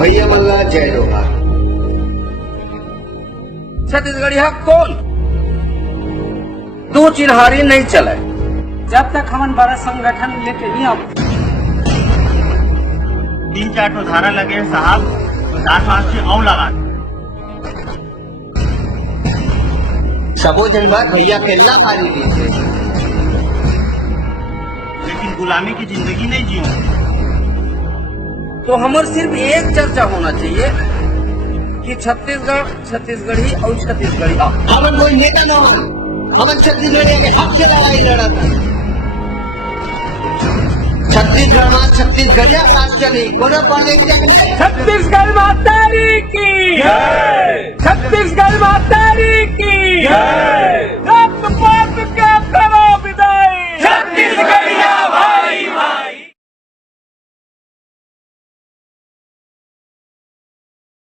भैया मल्ला जय जोहार। छत्तीसगढ़ी हक कौन दो चिन्हारी नहीं चले जब तक हम बड़ा संगठन लेके नहीं आओ। 3-4 तो धारा लगे साहब, 4-5 से और लगा। सबो जनवा भैया केल्ला भारी दीजिए, लेकिन गुलामी की जिंदगी नहीं जियो। तो हमार सिर्फ एक चर्चा होना चाहिए कि छत्तीसगढ़ छत्तीसगढ़ी और छत्तीसगढ़ी। हमन कोई नेता न हो, हमन छत्तीसगढ़िया के हक से लड़ाई लड़ा था। छत्तीसगढ़ में छत्तीसगढ़िया राज चली, कोनो पाले छत्तीसगढ़ माता की, छत्तीसगढ़ माता की, रक्त पात के करो विदाई। छत्तीसगढ़